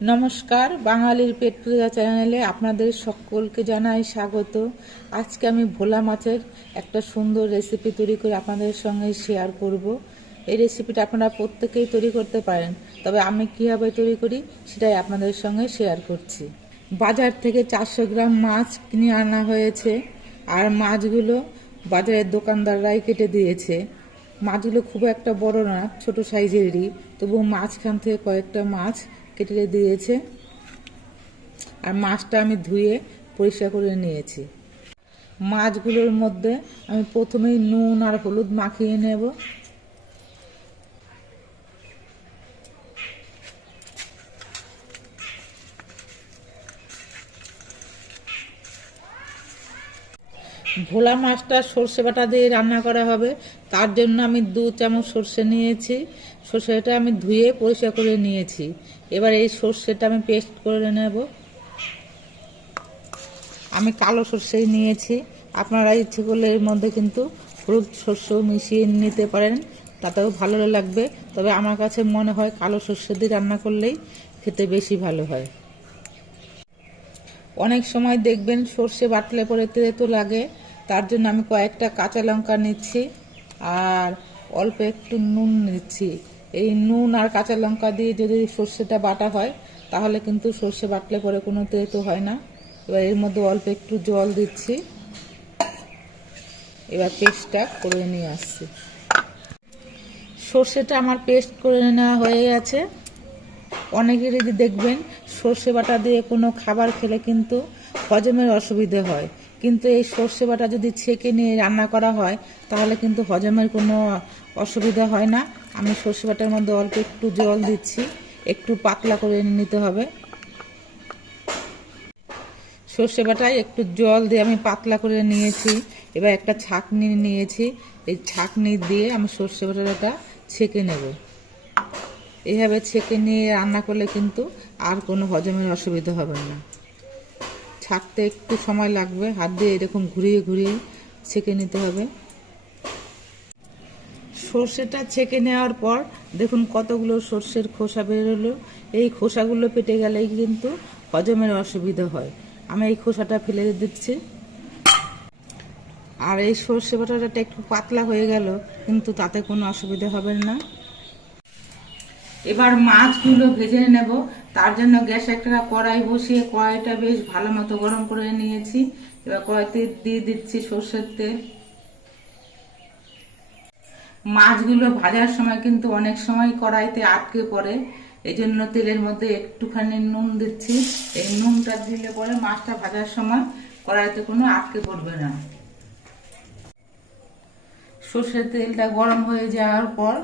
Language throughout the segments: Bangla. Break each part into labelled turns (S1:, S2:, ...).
S1: নমস্কার, বাঙালির পেট পূজা চ্যানেলে আপনাদের সকলকে জানাই স্বাগত। আজকে আমি ভোলা মাছের একটা সুন্দর রেসিপি তৈরি করে আপনাদের সঙ্গে শেয়ার করব। এই রেসিপিটা আপনারা প্রত্যেকেই তৈরি করতে পারেন, তবে আমি কীভাবে তৈরি করি সেটাই আপনাদের সঙ্গে শেয়ার করছি। বাজার থেকে চারশো গ্রাম মাছ কিনে আনা হয়েছে, আর মাছগুলো বাজারের দোকানদাররাই কেটে দিয়েছে। মাছগুলো খুব একটা বড় না, ছোট সাইজেরই তবু মাঝখান থেকে কয়েকটা মাছ কেটে দিয়েছে। আর মাছটা আমি ধুয়ে পরিষ্কার করে নিয়েছি। মাছগুলোর মধ্যে আমি প্রথমেই নুন আর হলুদ মাখিয়ে নেব। ভোলা মাছটা সর্ষে বাটা দিয়ে রান্না করা হবে। তার জন্য আমি দু চামচ সর্ষে নিয়েছি। সর্ষেটা আমি ধুয়ে পরিষ্কার করে নিয়েছি। এবার এই সর্ষেটা আমি পেস্ট করে নেব। আমি কালো সর্ষেই নিয়েছি। আপনারা ইচ্ছে করলে এর মধ্যে কিন্তু হলুদ শস্য মিশিয়ে নিতে পারেন। তাতেও ভালো লাগবে। তবে আমার কাছে মনে হয় কালো সর্ষে দিয়ে রান্না করলেই খেতে বেশি ভালো হয়। অনেক সময় দেখবেন সর্ষে বাটলে পরে তেতো লাগে। তার জন্য আমি কয়েকটা কাঁচা লঙ্কা নিচ্ছি আর অল্প একটু নুন নিচ্ছি। এই নুন আর কাঁচা লঙ্কা দিয়ে যদি সর্ষেটা বাটা হয়, তাহলে কিন্তু সর্ষে বাটলে পরে কোনো তেতো হয় না। এবার এর মধ্যে অল্প একটু জল দিচ্ছি। এবার পেস্টটা করে নিয়ে আসছি। সর্ষেটা আমার পেস্ট করে নেওয়া হয়ে গেছে। অনেকেরই দেখবেন, সর্ষে বাটা দিয়ে কোনো খাবার খেলে কিন্তু হজমের অসুবিধে হয়। কিন্তু এই সর্ষে বাটা যদি ছেঁকে নিয়ে রান্না করা হয়, তাহলে কিন্তু হজমের কোনো অসুবিধা হয় না। আমি সর্ষে বাটার মধ্যে অল্প একটু জল দিচ্ছি। একটু পাতলা করে নিতে হবে। সর্ষে বাটায় একটু জল দিয়ে আমি পাতলা করে নিয়েছি। এবার একটা ছাকনি নিয়েছি। এই ছাকনি দিয়ে আমি সর্ষে বাটাটা ছেঁকে নেব। এইভাবে ছেঁকে নিয়ে রান্না করলে কিন্তু আর কোনো হজমের অসুবিধা হবে না। ছাকতে একটু সময় লাগবে। হাত দিয়ে এরকম ঘুরিয়ে ঘুরিয়ে ছেঁকে নিতে হবে। সর্ষেটা ছেঁকে নেওয়ার পর দেখুন কতগুলো সর্ষের খোসা বেরোলো। এই খোসাগুলো পেটে গেলেই কিন্তু হজমের অসুবিধা হয়। আমি এই খোসাটা ফেলে দিচ্ছি। আর এই সর্ষে বাটাটা একটু পাতলা হয়ে গেল, কিন্তু তাতে কোনো অসুবিধা হবে না। এবার মাছগুলো ভেজে নেব। তার জন্য গ্যাসে একটা কড়াই বসিয়ে কড়াইটা বেশ ভালো মতো গরম করে নিয়েছি। এবার কড়াইতে দিয়ে দিচ্ছি সর্ষের তেল। মাছগুলো ভাজার সময় কিন্তু অনেক সময় কড়াইতে আটকে পড়ে। এই জন্য তেলের মধ্যে একটুখানি নুন দিচ্ছি। এই নুনটা দিলে পরে মাছটা ভাজার সময় কড়াইতে কোনো আটকে পড়বে না। সর্ষের তেলটা গরম হয়ে যাওয়ার পর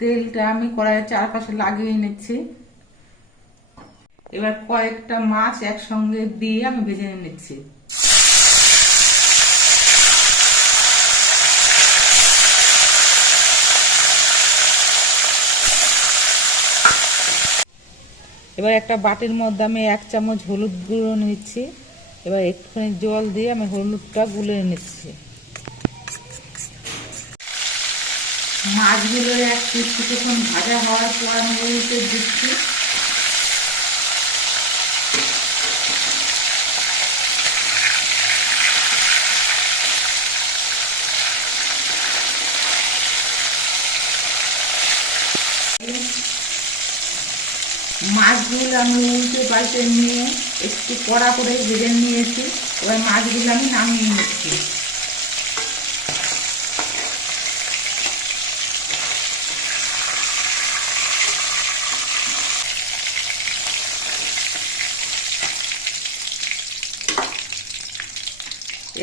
S1: তেলটা আমি কড়াইয়ের চারপাশে লাগিয়ে নিচ্ছি। এবার কয়েকটা মাছ একসঙ্গে দিয়ে আমি ভেজে নিচ্ছি। এবার একটা বাটির মধ্যে আমি এক চামচ হলুদ গুঁড়ো নিচ্ছি। এবার একটুখানি জল দিয়ে আমি হলুদটা গুলে নিচ্ছি। মাছগুলো এক কিছুক্ষণ ভাজা হওয়ার পর আমি হলুদের দিচ্ছি। মাছগুলো আমি উল্টে পাল্টে নিয়ে একটু কড়া করে ভেজে নিয়েছি। এবার মাছগুলো আমি নামিয়ে নিচ্ছি।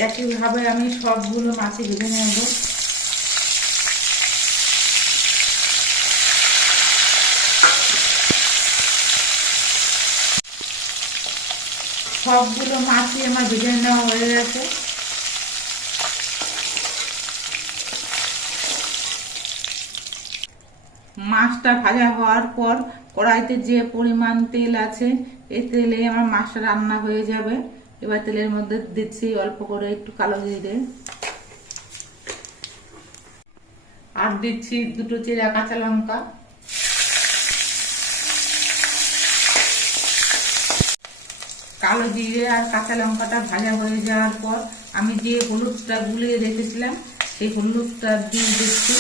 S1: একইভাবে আমি সবগুলো মাছে ভেজে নেব। সবগুলো মাছই আমার ভেজে নেওয়া হয়ে গেছে। মাছটা ভাজা হওয়ার পর কড়াইতে যে পরিমাণ তেল আছে, এই তেলে আমার মাছটা রান্না হয়ে যাবে। এবার তেলের মধ্যে দিচ্ছি অল্প করে একটু কালো জিরে। আর দিচ্ছি দুটো চিরা কাঁচা লঙ্কা। কালো জিরে আর কাঁচা লঙ্কাটা ভাজা হয়ে যাওয়ার পর আমি যে হলুদটা গুলিয়ে রেখেছিলাম, সেই হলুদটা দিয়ে দিচ্ছি।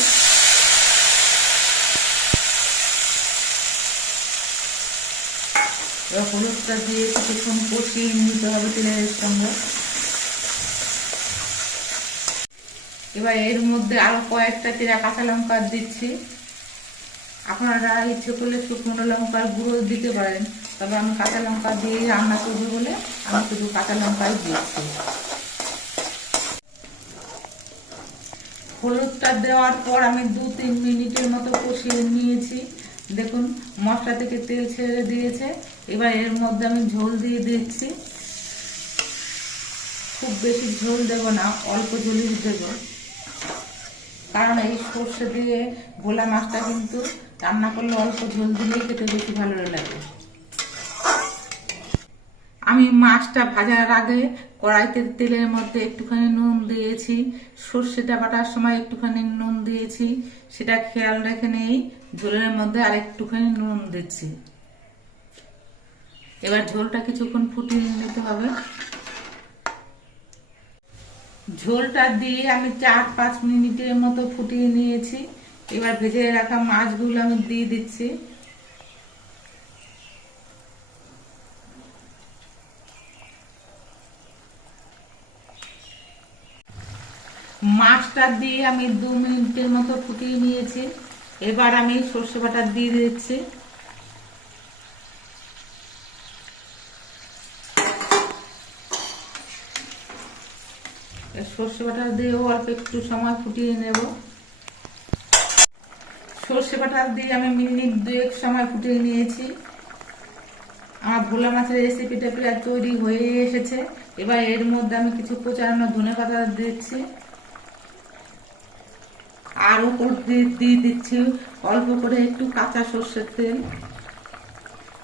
S1: এবার হলুদটা দিয়ে কিছুক্ষণ কষিয়ে নিতে হবে তেলের সঙ্গে। এবার এর মধ্যে আরও কয়েকটা চেরা কাঁচা লঙ্কা দিচ্ছি। আপনারা ইচ্ছে করলে শুকনো লঙ্কার গুঁড়ো দিতে পারেন। তবে আমি কাঁচা লঙ্কা দিয়ে রান্না করব বলে আমি শুধু কাঁচা লঙ্কাই দিয়েছি। হলুদটা দেওয়ার পর আমি দু তিন মিনিটের মতো কষিয়ে নিয়েছি। দেখুন, মশলা থেকে তেল ছেড়ে দিয়েছে। এবার এর মধ্যে আমি ঝোল দিয়ে দিচ্ছি। খুব বেশি ঝোল দেব না, অল্প ঝোলই দেবো। কারণ এই সর্ষে দিয়ে ভোলা মাছটা কিন্তু রান্না করলে অল্প ঝোল দিলেই খেতে বেশি ভালো লাগে। আমি মাছটা ভাজার আগে কড়াইতে তেলের মধ্যে একটুখানি নুন দিয়েছি, সর্ষেটা বাটার সময় একটুখানি নুন দিয়েছি, সেটা খেয়াল রেখে নেই ঝোলের মধ্যে আর একটুখানি নুন দিচ্ছি। এবার ঝোলটা কিছুক্ষণ ফুটিয়ে নিতে হবে। ঝোলটা দিয়ে আমি চার পাঁচ মিনিটের মতো ফুটিয়ে নিয়েছি। এবার ভেজে রাখা মাছগুলো আমি দিয়ে দিচ্ছি। মাছটা দিয়ে আমি দু মিনিটের মতো ফুটিয়ে নিয়েছি। এবার আমি সর্ষে বাটা দিয়ে দিচ্ছি। সর্ষে বাটা দিয়েও অল্প একটু সময় ফুটিয়ে নেব। সর্ষে বাটা দিয়ে আমি মিনিট দুয়েক সময় ফুটিয়ে নিয়েছি। আমার ভোলা মাছের রেসিপিটা প্রায় তৈরি হয়ে এসেছে। এবার এর মধ্যে আমি কিছু প্রচারানো ধনে পাতা দিচ্ছি। আর উপর দিয়ে দিচ্ছি অল্প করে একটু কাঁচা সর্ষের তেল।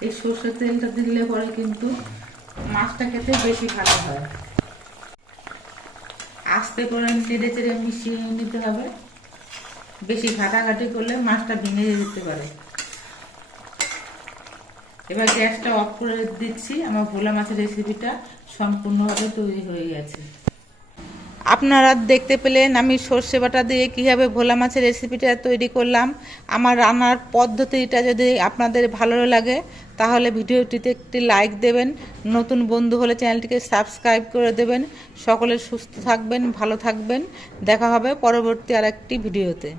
S1: এই সর্ষের তেলটা দিলে পরে কিন্তু মাছটা খেতে বেশি ভালো হয়। আস্তে করে নেড়ে চেড়ে মিশিয়ে নিতে হবে। বেশি ঘাটাঘাটি করলে মাছটা ভেঙে যেতে পারে। এবার গ্যাসটা অফ করে দিচ্ছি। আমার ভোলা মাছের রেসিপিটা সম্পূর্ণভাবে তৈরি হয়ে গেছে। আপনারা দেখতে পেলেন আমি সর্ষে বাটা দিয়ে কীভাবে ভোলা মাছের রেসিপিটা তৈরি করলাম। আমার রান্নার পদ্ধতিটা যদি আপনাদের ভালো লাগে, তাহলে ভিডিওটিতে একটি লাইক দেবেন, নতুন বন্ধু হলে চ্যানেলটিকে সাবস্ক্রাইব করে দেবেন। সকলে সুস্থ থাকবেন, ভালো থাকবেন। দেখা হবে পরবর্তী আর একটি ভিডিওতে।